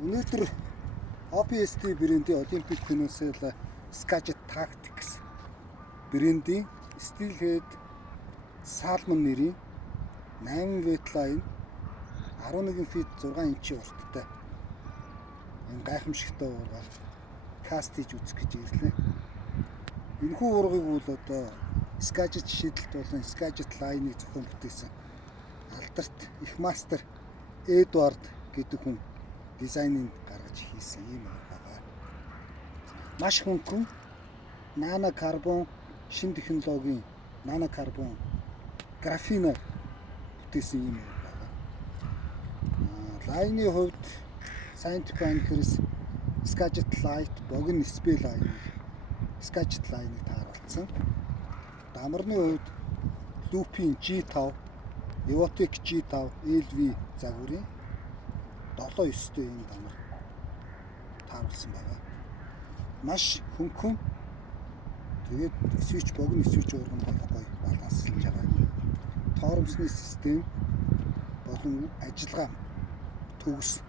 Өнөөдөр OPST брендийн Olympic Peninsula Skagit Tactics брендийн Steelhead Salmon нэрийн 8 ветлайн 11 фит 6 инчийн урттай энэ гайхамшигтай уургаар каст хийж үзэх гэж ирлээ. Энэхүү уургыг бол одоо Skagit шийдэлт болон Skagit Line-ыг зохион бүтээсэн алдарт их мастер Эдвард гэдэг хүн дизайныг гаргаж хийсэн юм байна. Маш хөнгөн нано карбон шин технологийн нано карбон графинаар бүтээсэн юм байна. Лайны хувьд Scientific Anchors Skagit Light богино спел лайныг Skagit Line-ыг тааруулсан. Дамарны хувьд Looping G5, Evotic G5 LV загварын 7-9-тэй юм дамар тааруулсан байна. Маш хөнгөн. Тэгээд switch богино switch уурган болохгүй баланслж байгаа. Тоормсны систем болон ажиллагаа төгс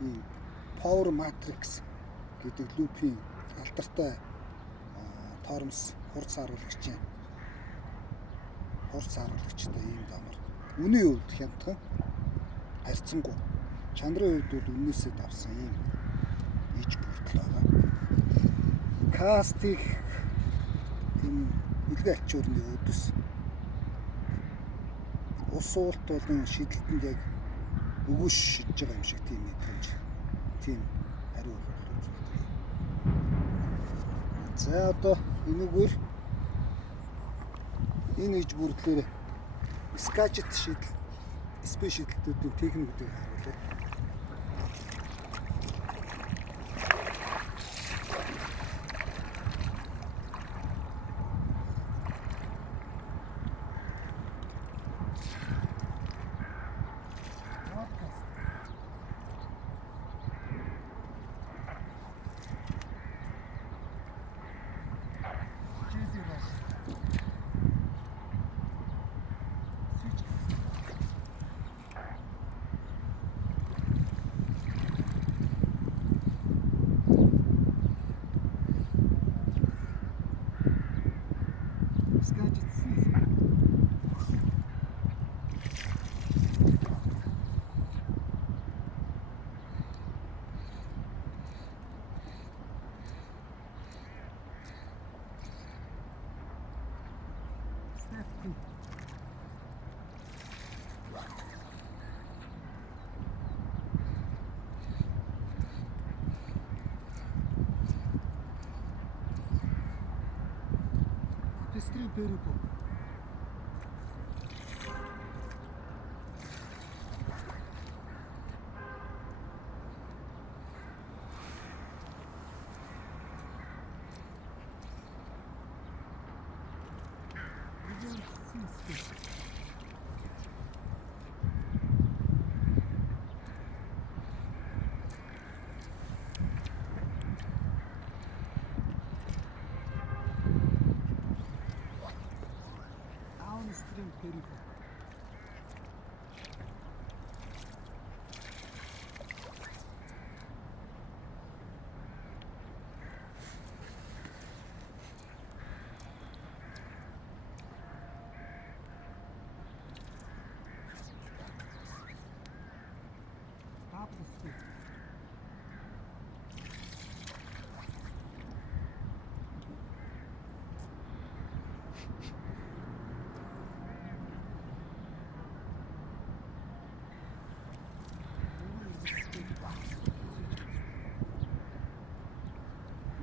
ийм Power Matrix гэдэг looping алдартай тоормс хурц харуулагчтай ийм дамар. Үний хувьд хямдхан харьцангуй чанарын хувьд бол үннээсээ давсан ийм иж бүртэл байгаа. Кастик энэ илгээ ачуурны өдөс ус уулт болон шидэлтэнд яг өгөөш шидэж байгаа юм шиг тийм мэдрэмж, тийм хариу үйлдэл үзүүлдэг. За одоо энэгээр энэ иж бүрдлэр Skagit шидэл спешиалитүүдийн техникүүдийг харуулъя. Skagit Seas. Stream Perico. Stream Perico.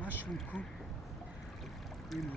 Маш хөнгөн энэ